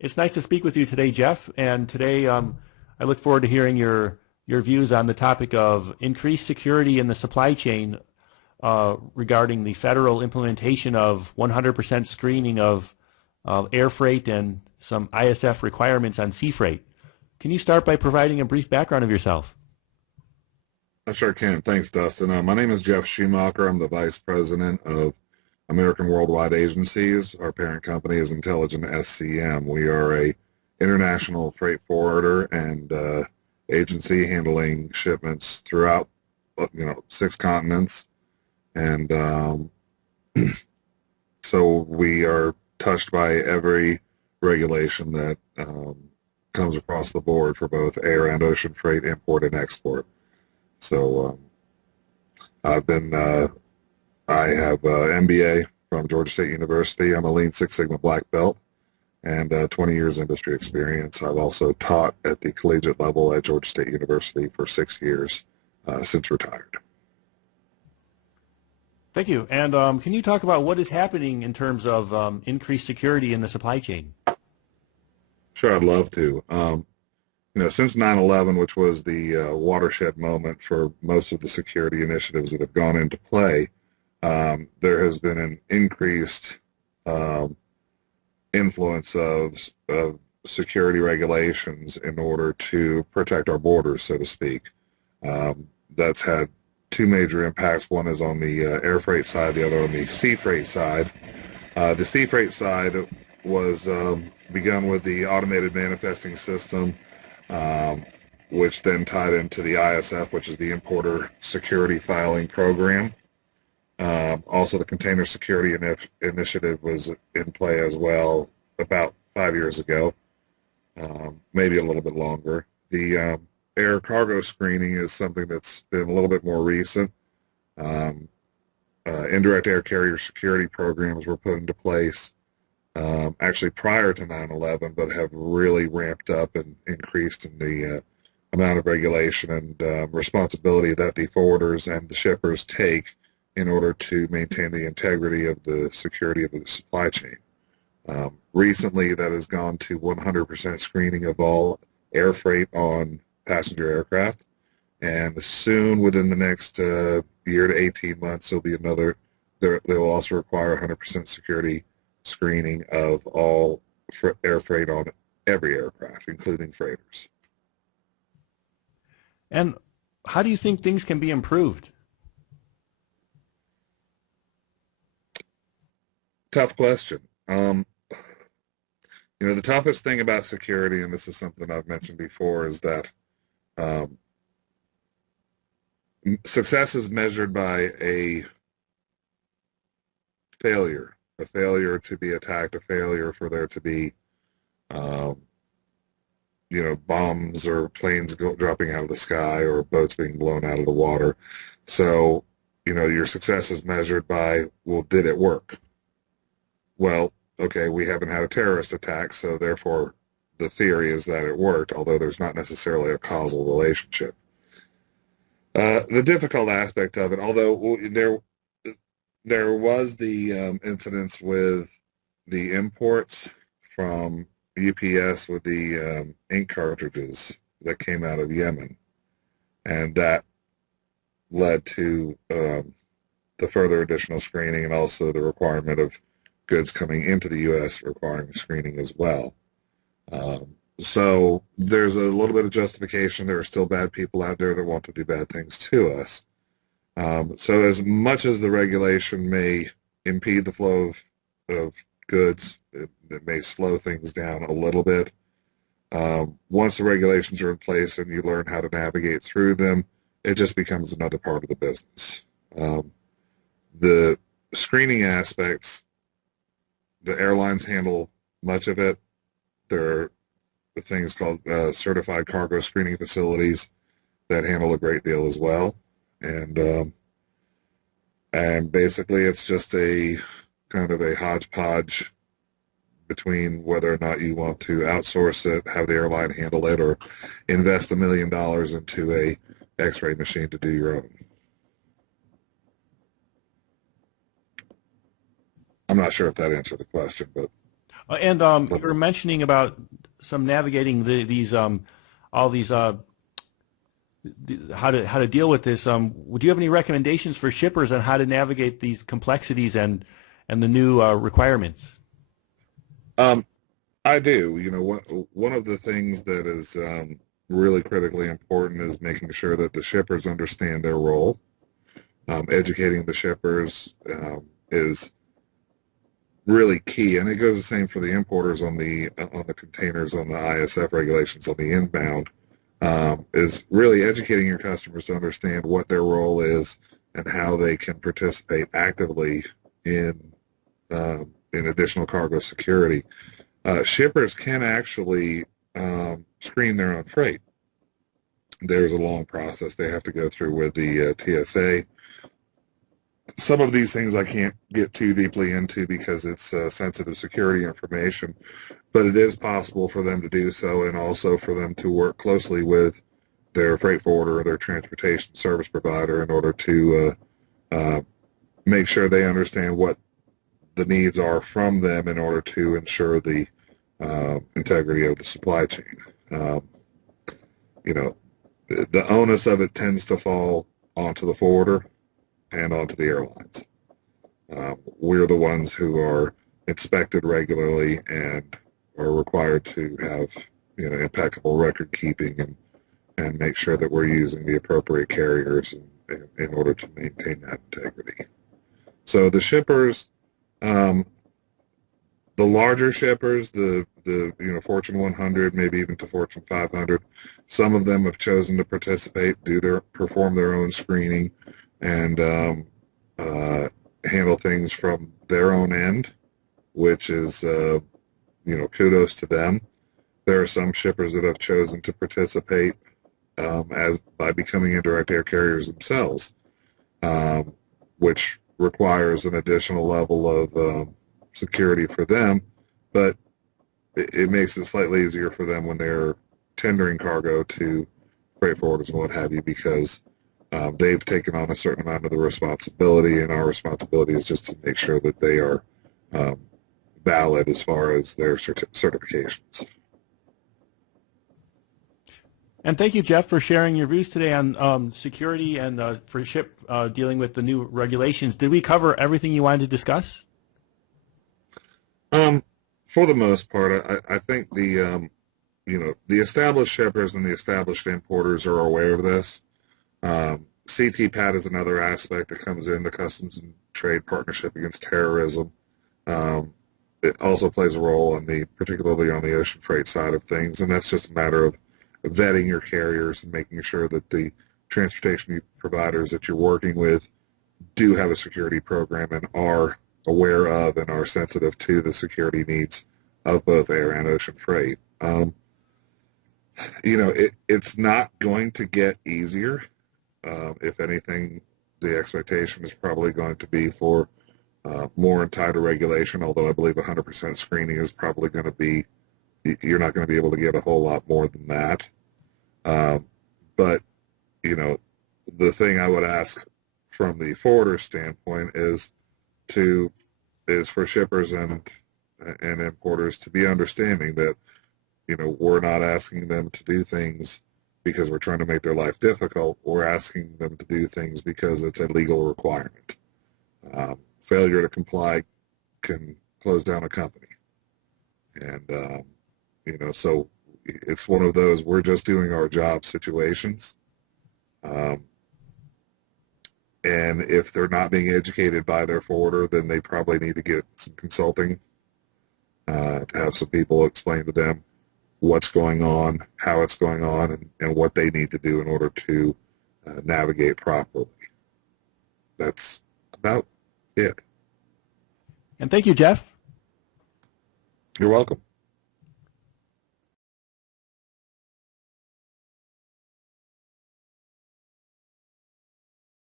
It's nice to speak with you today, Jeff. And today I look forward to hearing your views on the topic of increased security in the supply chain regarding the federal implementation of 100% screening of air freight and some ISF requirements on sea freight. Can you start by providing a brief background of yourself? I sure can. Thanks, Dustin. My name is Jeff Schumacher. I'm the Vice President of American Worldwide Agencies. Our parent company is Intelligent SCM. We are a international freight forwarder and agency handling shipments throughout, 6 continents. And so we are touched by every regulation that comes across the board for both air and ocean freight, import and export. So I have M.B.A. from Georgia State University. I'm a Lean Six Sigma black belt and 20 years industry experience. I've also taught at the collegiate level at Georgia State University for 6 years since retired. Thank you. And can you talk about what is happening in terms of increased security in the supply chain? Sure, I'd love to. Since 9/11, which was the watershed moment for most of the security initiatives that have gone into play, there has been an increased influence of security regulations in order to protect our borders, so to speak. That's had 2 major impacts. One is on the air freight side, the other on the sea freight side. The sea freight side was begun with the automated manifesting system, which then tied into the ISF, which is the Importer Security Filing Program. Also, the Container Security Initiative was in play as well about 5 years ago, maybe a little bit longer. The air cargo screening is something that's been a little bit more recent. Indirect air carrier security programs were put into place actually prior to 9/11, but have really ramped up and increased in the amount of regulation and responsibility that the forwarders and the shippers take in order to maintain the integrity of the security of the supply chain. Recently, that has gone to 100% screening of all air freight on passenger aircraft, and soon, within the next year to 18 months, there'll be another. They will also require 100% security screening of all air freight on every aircraft, including freighters. And how do you think things can be improved? Tough question. The toughest thing about security, and this is something I've mentioned before, is that success is measured by a failure to be attacked, a failure for there to be, bombs or planes dropping out of the sky or boats being blown out of the water. So, your success is measured by, well, did it work? Well, okay, we haven't had a terrorist attack, so therefore the theory is that it worked, although there's not necessarily a causal relationship. The difficult aspect of it, although there was the incidents with the imports from UPS with the ink cartridges that came out of Yemen, and that led to the further additional screening and also the requirement of goods coming into the U.S. requiring screening as well. So there's a little bit of justification. There are still bad people out there that want to do bad things to us. So as much as the regulation may impede the flow of goods, it may slow things down a little bit. Once the regulations are in place and you learn how to navigate through them, it just becomes another part of the business. The screening aspects, the airlines handle much of it. There are things called certified cargo screening facilities that handle a great deal as well. And basically it's just a kind of a hodgepodge between whether or not you want to outsource it, have the airline handle it, or invest $1 million into a X-ray machine to do your own. I'm not sure if that answered the question, but And you were mentioning about some navigating these all these how to deal with this. Would you have any recommendations for shippers on how to navigate these complexities and the new requirements? I do. You know, one of the things that is really critically important is making sure that the shippers understand their role. Educating the shippers is really key, and it goes the same for the importers on the containers, on the ISF regulations on the inbound. Is really educating your customers to understand what their role is and how they can participate actively in additional cargo security. Shippers can actually screen their own freight. There's a long process they have to go through with the TSA. Some of these things I can't get too deeply into because it's sensitive security information, but it is possible for them to do so, and also for them to work closely with their freight forwarder or their transportation service provider in order to make sure they understand what the needs are from them in order to ensure the integrity of the supply chain. You know, the onus of it tends to fall onto the forwarder and onto the airlines. We're the ones who are inspected regularly and are required to have, you know, impeccable record keeping and make sure that we're using the appropriate carriers in order to maintain that integrity. So the shippers, the larger shippers, the you know, Fortune 100, maybe even to Fortune 500, some of them have chosen to participate, perform their own screening, and handle things from their own end, which is you know, kudos to them. There are some shippers that have chosen to participate as by becoming indirect air carriers themselves, which requires an additional level of security for them, but it makes it slightly easier for them when they're tendering cargo to freight forwarders and what have you, because they've taken on a certain amount of the responsibility, and our responsibility is just to make sure that they are valid as far as their certifications. And thank you, Jeff, for sharing your views today on security and for ship dealing with the new regulations. Did we cover everything you wanted to discuss? For the most part, I think the you know, the established shippers and the established importers are aware of this. CTPAT is another aspect that comes in, the Customs and Trade Partnership Against Terrorism. It also plays a role particularly on the ocean freight side of things, and that's just a matter of vetting your carriers and making sure that the transportation providers that you're working with do have a security program and are aware of and are sensitive to the security needs of both air and ocean freight. You know, it's not going to get easier. If anything, the expectation is probably going to be for more and tighter regulation, although I believe 100% screening is probably going to be, you're not going to be able to get a whole lot more than that. But, you know, the thing I would ask from the forwarder standpoint is for shippers and importers to be understanding that, you know, we're not asking them to do things because we're trying to make their life difficult. We're asking them to do things because it's a legal requirement. Failure to comply can close down a company. And, you know, so it's one of those we're just doing our job situations. And if they're not being educated by their forwarder, then they probably need to get some consulting to have some people explain to them what's going on, how it's going on, and what they need to do in order to navigate properly. That's about it. And thank you, Jeff. You're welcome.